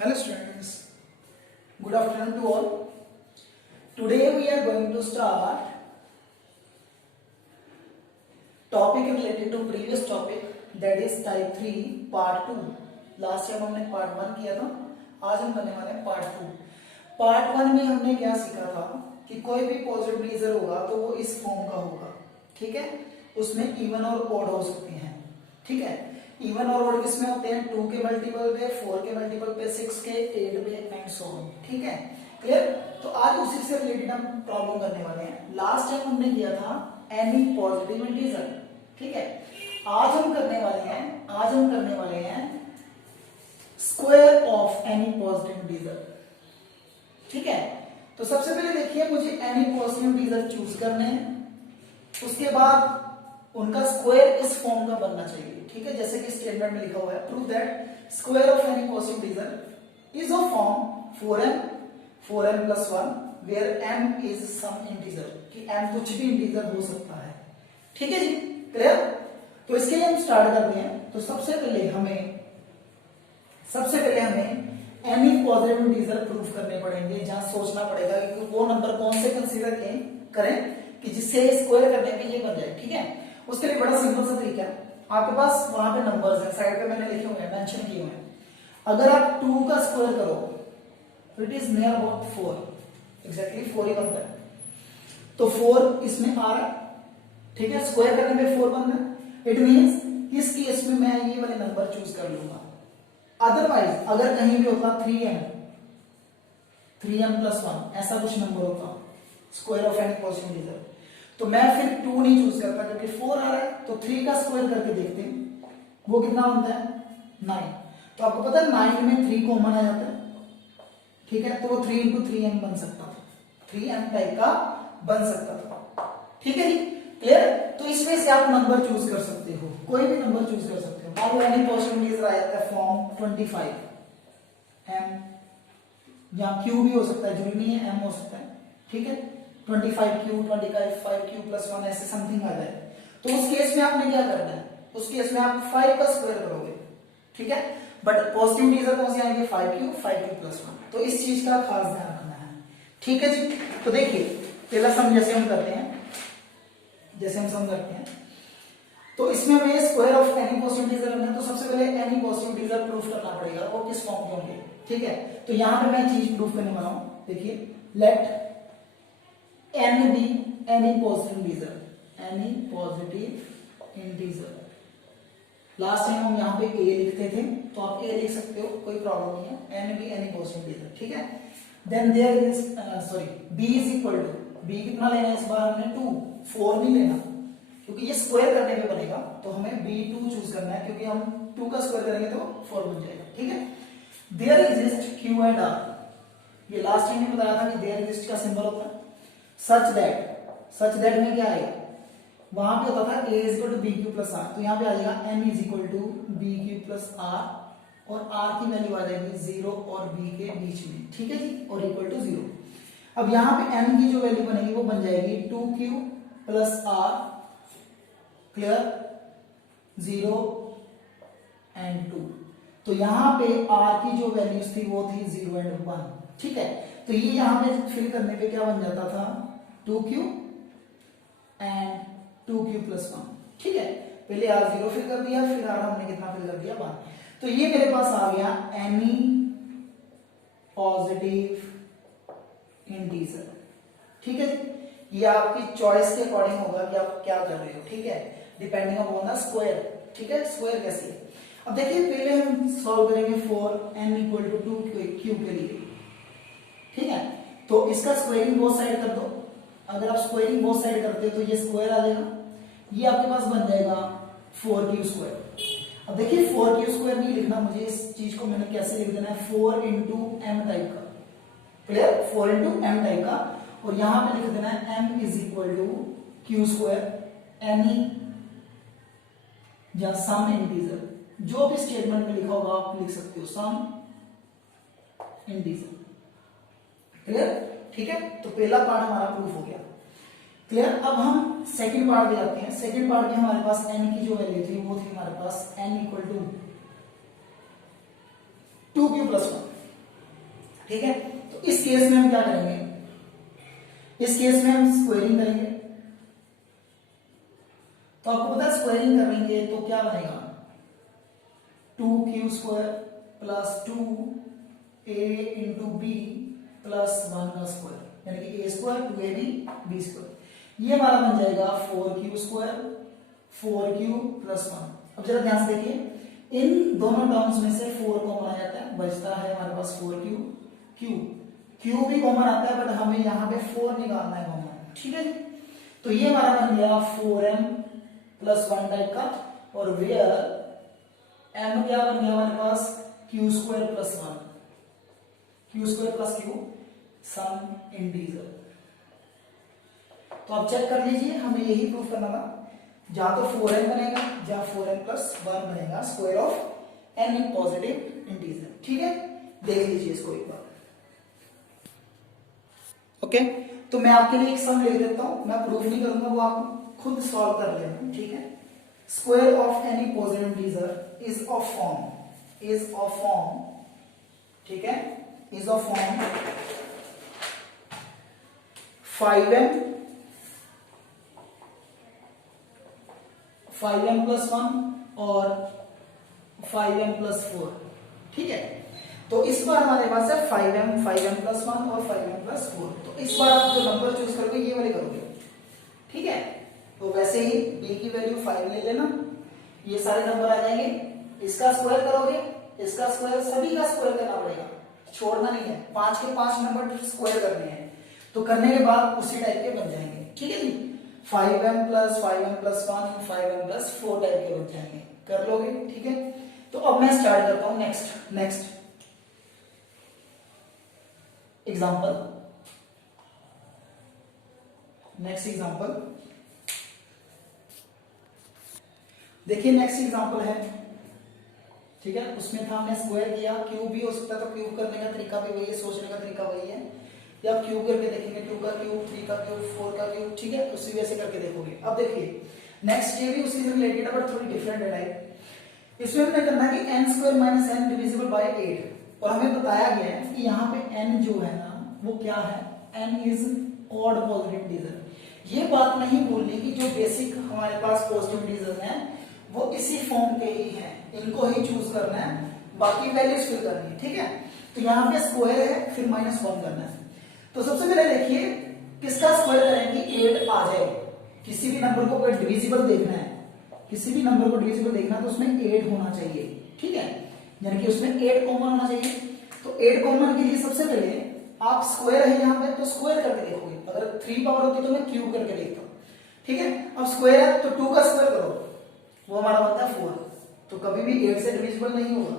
Hello students, good afternoon to all. Today we are going to start topic related to previous topic, that is type 3 part 2. Last time हमने part 1 किया था, आज हम करने वाले हैं पार्ट 2. पार्ट 1 में हमने क्या सीखा था कि कोई भी पॉजिटिव इंटीजर होगा तो वो इस फॉर्म का होगा. ठीक है, उसमें इवन और ऑड हो सकते हैं. ठीक है, इवन और ऑड किसमें होते हैं? 2 के मल्टीपल पे, 4 के मल्टीपल पे, 6 के, 8 पे एंड सो ऑन. ठीक है, क्लियर? तो आज उसी से रिलेटेड हम प्रॉब्लम करने वाले हैं. लास्ट टाइम हमने किया था एनी पॉजिटिव इंटीजर. ठीक है, आज हम करने वाले हैं square of any positive integer. ठीक है, तो सबसे पहले देखिए मुझे एनी पॉजिटिव इंटीजर चूज करने हैं, उसके बाद उनका स्क्वायर इस फॉर्म का बनना चाहिए. ठीक है, जैसे कि स्टेटमेंट में लिखा हुआ है, prove that square of any positive integer is of form 4m plus 1 where m is some integer, कि m कुछ भी इंटीजर हो सकता है. ठीक है जी, क्लियर? तो इसके लिए हम स्टार्ट करते हैं. तो सबसे पहले हमें एनी पॉजिटिव इंटीजर प्रूफ करने पड़ेंगे, जहां सोचना पड़ेगा कि वो नंबर कौन से कंसीडर करें कि जिससे स्क्वायर करने पे ये बन जाए. ठीक है, उसके लिए बड़ा सिंपल सा तरीका है. आपके पास वहां पे नंबर्स हैं, साइड पे मैंने लिखे हुए हैं, मेंशन किए हुए हैं. अगर आप 2 का स्क्वायर करो तो it is near about 4, exactly 4 ही बनता है. तो 4 इसमें आ रहा है. ठीक है, स्क्वायर करने पे 4 बन रहा है. इट मींस इस केस में मैं ये वाले नंबर चूज कर लूंगा. अदरवाइज अगर कहीं भी होता 3m plus 1 ऐसा कुछ नंबर होता square of any positive integer, तो मैं फिर 2 नहीं चूज करता क्योंकि 4 आ रहा है. तो 3 का स्क्वायर करके देखते हैं वो कितना बनता है, 9. तो आपको पता है 9 में 3 कॉमन आ जाता है. ठीक है, तो वो 3 into 3m बन सकता था, 3m टाइप का बन सकता था. ठीक है जी, क्लियर? तो इसमें से आप नंबर चूज कर सकते हो, कोई भी नंबर चूज कर सकते हो. मान लो एनी पॉजिटिव इंटीजर आ जाता है फॉर्म 25m, या q भी हो सकता है, जरूरी नहीं है m हो सकता है. ठीक है, 25q, 25q plus 1 ऐसे समथिंग आ जाए. तो उस केस में आपने क्या करना है, उस केस में आप 5 का स्क्वायर करोगे. ठीक है, बट पॉजिटिव इंटीजर कौन से आएंगे? 5q plus 1. तो इस चीज का खास ध्यान रखना है. ठीक है जी, तो देखिए पहला सम जैसे हम करते हैं, तो इसमें हमें square of any positive integer करना है. तो सबसे पहले एनी पॉजिटिव इंटीजर प्रूफ करना पड़ेगा, वो किस फॉर्म के होंगे. ठीक है, तो यहां पे मैं चीज प्रूफ करने वाला हूं. देखिए, let n be any positive integer. Last time हम यहाँ पे a लिखते थे, तो आप a लिख सकते हो, कोई प्रॉब्लम नहीं है. n be any positive integer. ठीक है, then there is b is equal to, b कितना लेना है इस बार हमने 2, 4 नहीं लेना क्योंकि ये स्क्वायर करने पे बनेगा. तो हमें b2 चूज करना है क्योंकि हम 2 का स्क्वायर करेंगे तो 4 बन जाएगा. ठीक है, there exist q and r. ये लास्ट टाइम बताया था कि देयर एग्जिस्ट का सिंबल होता है सच दैट में क्या आएगा, वहां पे होता था a is equal to bq plus r, तो यहाँ पे आ जाएगा m is equal to bq plus r, और r की वैल्यू आ जाएगी 0 और b के बीच में. ठीक है जी, और इक्वल टू 0. अब यहाँ पे m की जो वैल्यू बनेगी वो बन जाएगी 2q plus r, clear, 0 and 2. तो यहाँ पे r की जो वैल्यूज थी वो थी 0 and 1. ठीक है, तो ये यहाँ पे फिल करने पे क्या बन जाता था 2q and 2q plus 1. ठीक है, पहले r 0 फिल कर दिया, फिर r हमने कितना फिल कर दिया 1. तो ये मेरे पास आ गया एनी पॉजिटिव इंटीजर. ठीक है, ये आपकी चॉइस के अकॉर्डिंग होगा कि आप क्या कर रहे हो. ठीक है, डिपेंडिंग अपॉन द स्क्वायर. ठीक है, स्क्वायर कैसे है. अब देखिए पहले हम सॉल्व करेंगे for n equal to 2q के लिए. ठीक है, तो इसका स्क्वायरिंग बोथ साइड कर दो. अगर आप स्क्वायरिंग बोथ साइड करते हो तो ये स्क्वायर आ जाएगा, ये आपके पास बन जाएगा 4q स्क्वायर. अब देखिए 4q स्क्वायर नहीं लिखना मुझे, इस चीज को मैंने कैसे लिख देना है 4 into m टाइप का. क्लियर, 4 into m टाइप का, और यहां पे लिख देना है m is equal to q square any या सम इंटीजर. जो भी स्टेटमेंट में लिखा होगा आप लिख सकते हो सम इंटीजर. क्लियर? ठीक है, तो पहला पार्ट हमारा प्रूफ हो गया. क्लियर? अब हम सेकंड पार्ट पे आते हैं. सेकंड पार्ट में हमारे पास n की जो वैल्यू थी वो थी हमारे पास n equal to 2q plus 1. ठीक है। तो इस केस में हम क्या करेंगे, इस केस में हम स्क्वायरिंग करेंगे। तो आपको पता है स्क्वायरिंग करेंगे तो क्या बनेगा, 2q² plus 2a into B plus 1 का स्क्वायर, यानी कि a square 2ab b square, ये हमारा बन जाएगा 4q² 4q प्लस 1। अब जरा ध्यान से देखिए, इन दोनों टर्म्स में से 4 कॉमन आ जाता है, बचता है हमारे पास 4q, q भी कॉमन आता है, बट हमें यहाँ पे 4 निकालना है कॉमन, ठीक है। तो ये हमारा बन गया 4m प्लस 1 टाइप का, और वेयर m क्या बन गया हमारे पास, q² plus 1, q² plus q some integer. तो आप चेक कर लीजिए, हमें यही प्रूफ करना था, या तो 4n बनेगा या 4n प्लस 1 बनेगा, square of n positive integer, ठीक है। देख लीजिए इसको एक बार, ओके। तो मैं आपके लिए एक सम लिख देता हूं, मैं प्रूफ नहीं करूंगा, वो आप खुद सॉल्व कर लेना, ठीक है। Square of any positive integer is of form, ठीक है, is of form 5m plus 1 और 5m प्लस 4, ठीक है। तो इस बार हमारे पास है 5m प्लस 1 और 5m प्लस 4। तो इस बार आप जो नंबर चूज करोगे ये वाले करोगे, ठीक है। तो वैसे ही b की वैल्यू 5 ले लेना, ये सारे नंबर आ जाएंगे, इसका स्क्वायर करोगे, इसका स्क्वायर, सभी का स्क्वायर करना पड़ेगा, छोड़ना नहीं है, 5 के 5 नंबर स्क्वायर करने हैं। तो करने के बाद उसी टाइप के बन जाएंगे, ठीक है जी। 5m plus 1 5m plus 4 type के बन जाएंगे, कर लोगे, ठीक है। तो अब मैं स्टार्ट करता हूं नेक्स्ट एग्जाम्पल। देखिए नेक्स्ट एग्जाम्पल है, ठीक है। उसमें था हमने स्क्वायर किया, क्यूब भी हो सकता है, तो क्यूब करने का तरीका भी वही है, सोचने का तरीका वही है, या आप क्यूब करके देखेंगे, 2 का क्यूब, 3 का क्यूब, 4 का क्यूब, ठीक है, उसी वजह से करके देखोगे। अब देखिए नेक्स्ट, ये भी उसी से रिलेटेड है बट थोड़ी डिफरेंट है टाइप। इसमें हमने करना है कि n² minus n divisible by 8, और हमें बताया गया है कि यहाँ पे n जो है ना वो क्या है, n is odd positive integer. ये बात नहीं बोलनी कि जो बेसिक हमारे पास पॉजिटिव इंटीजर हैं वो इसी फॉर्म के ही हैं, इनको ही चूज करना है, बाकी वैल्यूज फिल करनी है, ठीक है। तो यहाँ पे स्क्वायर है, फिर -1 करना है। तो सबसे पहले देखिए किसका स्क्वायर करेंगे, 8 आ जाए। किसी भी नंबर को अगर डिविजिबल देखना है, किसी भी नंबर को डिविजिबल देखना है तो उसमें 8 होना चाहिए, ठीक है, यानी कि उसमें 8 कॉमन होना चाहिए। तो 8 कॉमन के लिए सबसे पहले आप स्क्वायर है यहाँ पे तो स्क्वायर करके देखोगे, अगर 3 पावर होती तो मैं क्यूब करके देखता हूँ, ठीक है। अब स्क्वायर है तो 2 का स्क्वायर करो, वो हमारा बनता है 4, तो कभी भी 8 से डिविजिबल नहीं होगा।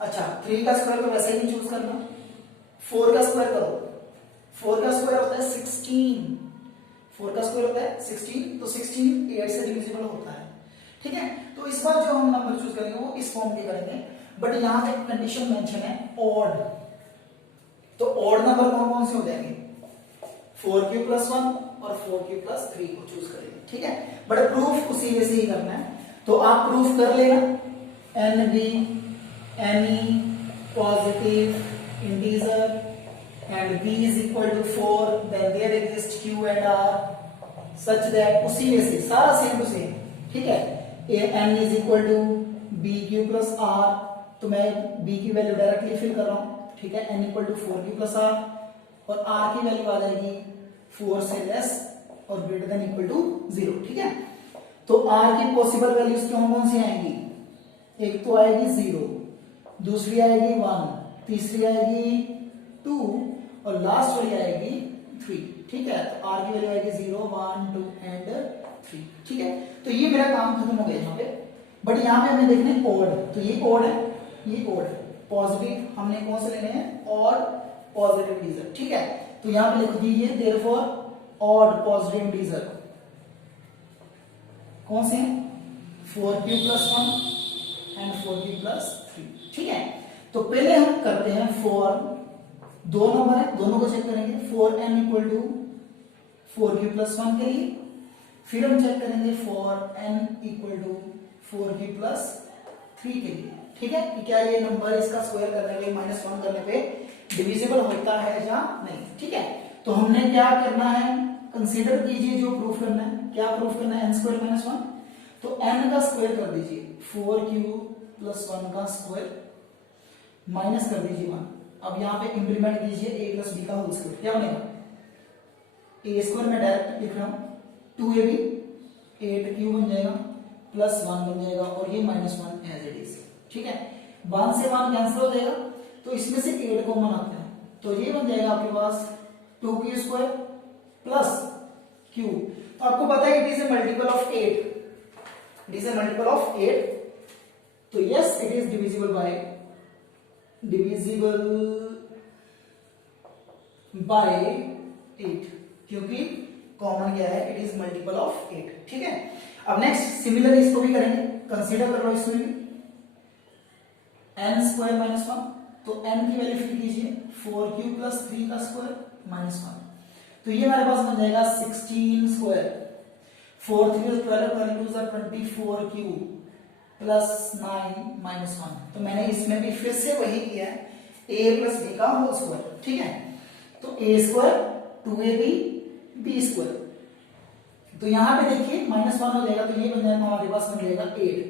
अच्छा 3 का स्क्वायर तो वैसे ही नहीं चूज करना, 4 का स्क्वायर करो, 4 का स्क्वायर होता है 16, 4 का स्क्वायर होता है 16, तो 16 8 से डिविजिबल होता है, ठीक है। तो इस बार जो हम नंबर चूज करेंगे वो इस फॉर्म के करेंगे, बट यहाँ पे कंडीशन मेंशन है ऑड। तो ऑड नंबर कौन कौन से हो जाएंगे, 4q प्लस 1 और 4q प्लस 3 को चूज करेंगे, ठीक है। बट प्रूफ उसी में से ही करना है, तो आप प्रूफ कर लेना, n be any positive integer and b is equal to 4, then there exists q and r such that, उसी में से सारा सेम टू सेम, ठीक है। n is equal to bq plus r, तो मैं b की वैल्यू डायरेक्टली फिल कर रहा हूं, ठीक है। n equal to 4q plus r, और r की वैल्यू आ जाएगी 4 से लेस और ग्रेटर देन इक्वल टू 0, ठीक है। तो r की पॉसिबल वैल्यूज कौन कौन सी आएंगी, एक तो आएगी 0, दूसरी आएगी 1, तीसरी आएगी 2 और लास्ट वाली आएगी 3, ठीक है। तो r की वैल्यू आएगी 0, 1, 2 एंड 3, ठीक है। तो ये मेरा काम खत्म हो गया यहाँ पे, बट यहाँ पे हमें देखना है ऑड, तो ये ऑड है, ये ऑड है, पॉजिटिव हमने कौन से लेने हैं, ऑड पॉजिटिव इंटीजर, ठीक है। तो यहाँ पे लिख दीजिए देयरफॉर ऑड पॉजिटिव इंटीजर कौन से हैं, 4q plus 1 and 4q plus 3, ठीक है। तो पहले हम करते हैं फॉर, दो नंबर है दोनों को चेक करेंगे, 4n equal to 4q plus 1 के लिए, फिर हम चेक करेंगे for n equal to 4q plus 3 3 के लिए, ठीक है, कि क्या ये नंबर इसका स्क्वायर करने पे -1 करने पे डिविजिबल होता है या नहीं, ठीक है। तो हमने क्या करना है, कंसीडर कीजिए जो प्रूफ करना है, क्या प्रूफ करना है, n² - 1, तो n का स्क्वायर कर दीजिए 4q + 1 का स्क्वायर माइनस कर दीजिए 1। अब यहाँ पे इंप्लीमेंट कीजिए a + b का होल स्क्वायर, क्या बनेगा, a² में डायरेक्ट लिख रहा हूं 2ab 8q बन जाएगा +1 बन जाएगा और ये -1 एज इट इज, ठीक है। 1 से 1 कैंसिल हो जाएगा तो इसमें से 8 कॉमन आता है, तो ये बन जाएगा आपके पास 2q² + q। तो आपको पता है it is a multiple of 8, it is a multiple of 8, तो yes it is divisible by 8, क्योंकि कॉमन क्या है, इट इज मल्टीपल ऑफ 8, ठीक है। अब नेक्स्ट सिमिलर इसको भी करेंगे, कंसीडर कर लो इसमें भी n² - 1, तो n की वैल्यू फिल कीजिए 4q + 3 का स्क्वायर -1, तो ये हमारे पास बन जाएगा 16², 4 3 is 12, 22 is 24q + 9 -1, तो मैंने इसमें भी फिर से वही किया है a + b का होल स्क्वायर, ठीक है। तो a² 2ab b², तो यहां पे देखिए -1 हो जाएगा, तो ये बन जाएगा हमारे पास बन जाएगा 8,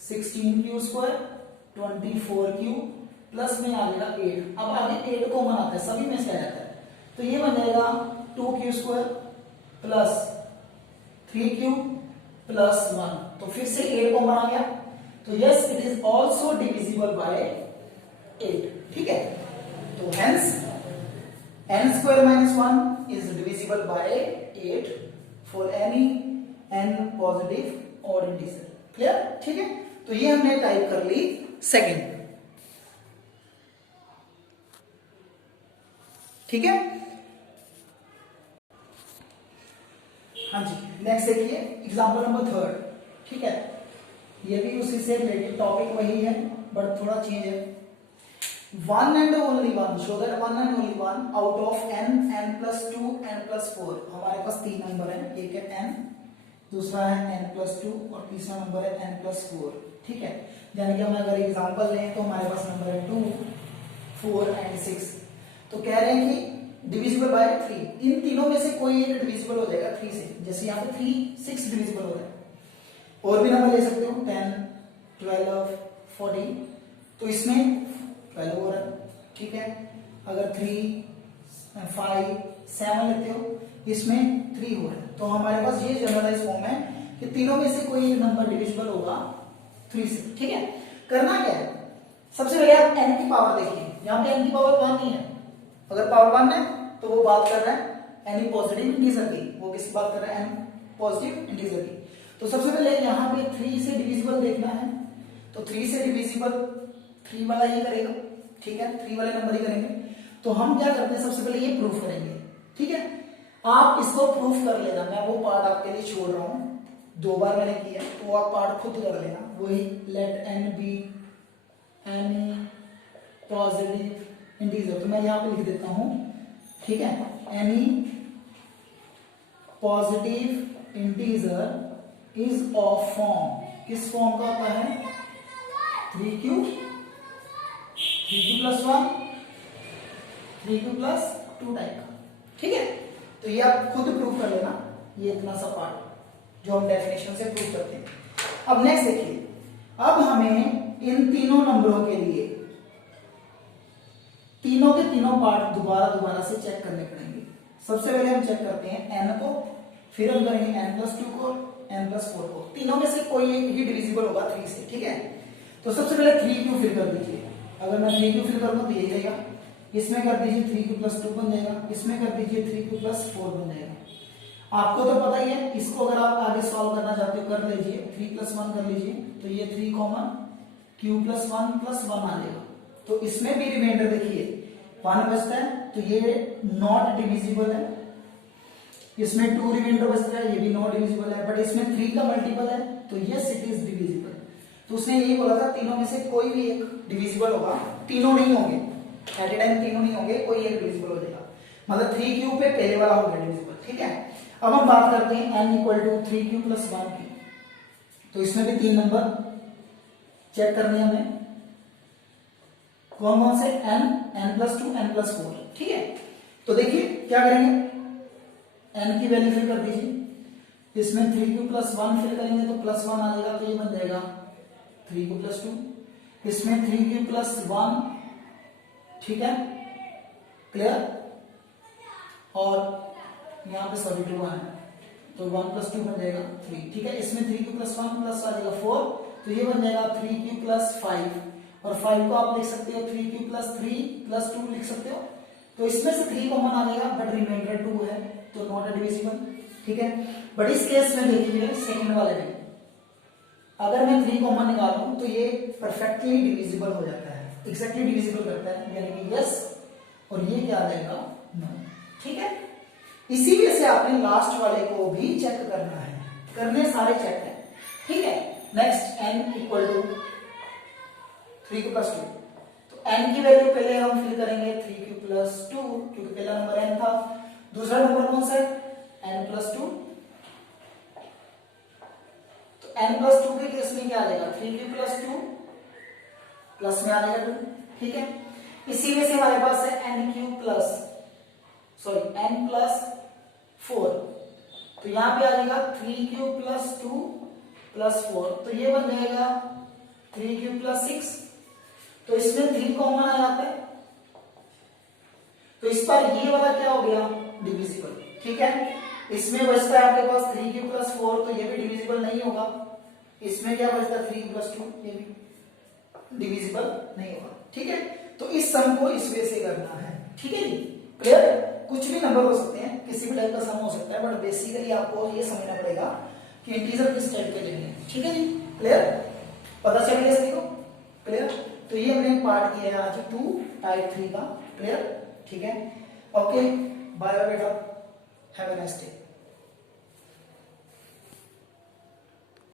16q² 24q प्लस में आ जाएगा 8, अब आगे 8 कॉमन आता है, सभी में से आ जाता है, तो ये बन जाएगा 2q² + 3q + 1, तो फिर से 8 कॉमन आ गया, तो yes it is also divisible by 8, ठीक है। तो hence n² - 1 is divisible by 8 for any n positive odd integer, clear, ठीक है। तो ये हमने टाइप कर ली सेकंड, ठीक है। हाँ जी, नेक्स्ट देखिए एग्जांपल नंबर 3, ठीक है, ये भी उसी से रिलेटेड टॉपिक वही है बट थोड़ा चेंज है। 1 and only 1, show that 1 and only 1 out of n, n+2, n+4, हमारे पास 3 नंबर है, एक है n, दूसरा है n+2 और तीसरा नंबर है n+4, ठीक है। यानी कि हम अगर एग्जांपल लें तो हमारे पास नंबर है 2, 4 and 6, तो कह रहे हैं कि डिविजिबल बाय 3, इन तीनों में से कोई एक डिविजिबल हो जाएगा 3 से, जैसे यहाँ पे 3 6 डिविजिबल हो रहा है, और भी नंबर ले सकते हो 10 12 14, तो इसमें 12 हो रहा है, ठीक है। अगर 3 5 7 लेते हो इसमें 3 हो रहा है, तो हमारे पास ये जनरलाइज फॉर्म है कि तीनों में से कोई एक नंबर डिविजिबल होगा 3 से, ठीक है। करना क्या है, सबसे पहले आप n की पावर देखिए, यहाँ पे n की पावर 1 नहीं है, अगर पावर 1 है तो वो बात कर रहा है एनी पॉजिटिव इंटीजर की, वो किसकी बात कर रहा है, n पॉजिटिव इंटीजर की। तो सबसे पहले यहाँ पे 3 से डिविजिबल देखना है, तो 3 से डिविजिबल 3 वाला ही करेगा, ठीक है, 3 वाले नंबर ही करेंगे। तो हम क्या करते हैं, सबसे पहले ये प्रूफ करेंगे, ठीक है। आप इसको प्रूफ कर लेना, मैं वो पार्ट आपके लिए छोड़ रहा हूं, 2 बार मैंने किया, तो आप पार्ट खुद कर लेना, वही let n be any positive integer, तो मैं यहाँ पे लिख देता हूं, ठीक है, any positive integer is of form, किस फॉर्म का होता है, 3q + 1 3q + 2 टाइप का, ठीक है। तो ये आप खुद प्रूव कर लेना, ये इतना सा पार्ट जो हम डेफिनेशन से प्रूव करते हैं। अब नेक्स्ट देखिए, अब हमें इन तीनों नंबरों के लिए तीनों के तीनों पार्ट दोबारा से चेक करने पड़ेंगे। सबसे पहले हम चेक करते हैं n को, फिर हम करेंगे n+2 को, n+4 को, तीनों में से कोई एक ही डिविजिबल होगा 3 से, ठीक है। तो सबसे पहले 3q फिल कर दीजिए, अगर मैं 3q फिल करूंगा तो यही रहेगा, इसमें कर दीजिए 3q + 2 बन जाएगा, इसमें कर दीजिए 3q + 4 बन जाएगा। आपको तो पता ही है, इसको अगर आप आगे सॉल्व करना चाहते हो कर लीजिए, 3 + 1 कर लीजिए, तो ये 3 कॉमन q + 1 + 1 आ जाएगा, तो इसमें भी रिमाइंडर देखिए 1 बचता है, तो ये नॉट डिविजिबल है, इसमें 2 रिमाइंडर बचता है, ये भी नॉट डिविजिबल है, बट इसमें 3 का मल्टीपल है, तो यस इट इज डिविजिबल। तो उसने यही बोला था तीनों में से कोई भी एक डिविजिबल होगा, तीनों नहीं होंगे एट ए टाइम, तीनों नहीं होंगे, कोई एक डिविजिबल हो जाएगा, मतलब 3q पे पहले वाला हो गया डिविजिबल, ठीक है। अब हम बात करते हैं n = 3q + 1 की, तो इसमें भी 3 नंबर चेक करनी है हमें कौन कौन से n, n+2, n+4, ठीक है। तो देखिए क्या करेंगे, n की वैल्यू फिल कर दीजिए, इसमें 3q+1 फिल करेंगे तो +1 आ जाएगा, तो ये बन जाएगा 3q+2, इसमें 3q+1, ठीक है, क्लियर, और यहाँ पे सॉरी 2 है तो 1+2 बन जाएगा 3, ठीक है। इसमें 3q+1 प्लस आ जाएगा 4, तो ये बन जाएगा 3q+5, और 5 को आप लिख सकते हो 3q+3+2 लिख सकते हो। तो इसमें से 3 कॉमन आ जाएगा, बट रिमाइंडर 2 है तो नॉट डिविजिबल, ठीक है। बट इस केस में देखिए सेकंड वाले में अगर मैं 3 कॉमन निकालूं तो ये परफेक्टली डिविजिबल हो जाता है, एग्जैक्टली डिविजिबल करता है, यानी कि यस, और ये क्या आ जाएगा, नो, ठीक है। इसी वजह से आपने लास्ट वाले को भी चेक करना है, करने सारे चेक है, ठीक है। Next n equal to 3q+2, तो n की वैल्यू पहले हम फिल करेंगे 3q+2, क्योंकि पहला नंबर n था। दूसरा नंबर कौन सा है, n+2, तो n+2 के केस में क्या आ जाएगा, 3q+2 प्लस में आ जाएगा 2, ठीक है। इसी में से हमारे पास है n+4, तो यहां पे आ जाएगा 3q+2 + 4, तो ये बन जाएगा 3q+6, तो इसमें 3 कॉमन आ जाता है, तो इस पर ये वाला क्या हो गया, डिविजिबल, ठीक है। इसमें बचता है आपके पास 3q+4, तो ये भी डिविजिबल नहीं होगा। इसमें क्या बचता है 3q+2, ये भी डिविजिबल नहीं होगा, ठीक है। तो इस सम को इस वे से करना है, ठीक है जी, क्लियर। कुछ भी नंबर हो सकते हैं, किसी भी टाइप का सम हो सकता है, बट बेसिकली आपको ये समझना पड़ेगा कि इंटीजर किस टाइप के लेंगे, ठीक है जी, क्लियर, पता चल गया सभी को, क्लियर। तो ये हमने पार्ट किया है आज 2 टाइप 3 का, क्लियर, ठीक है। ओके, बाय बाय बेटा, हैव अ नाइस डे।